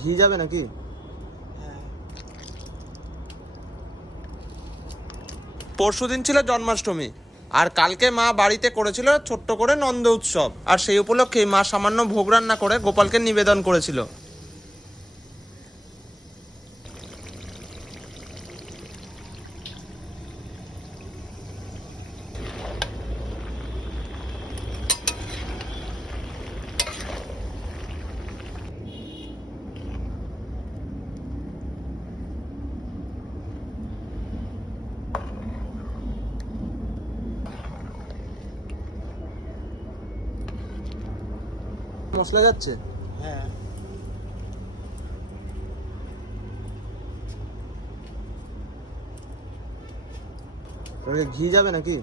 ঘি যাবে নাকি? পরশুদিন ছিল জন্মাষ্টমী, আর কালকে মা বাড়িতে করেছিল ছোট্ট করে নন্দ উৎসব, আর সেই উপলক্ষে মা সামান্য ভোগ রান্না করে গোপালকে নিবেদন করেছিল। মশলা যাচ্ছে? হ্যাঁ। ঘি যাবে নাকি?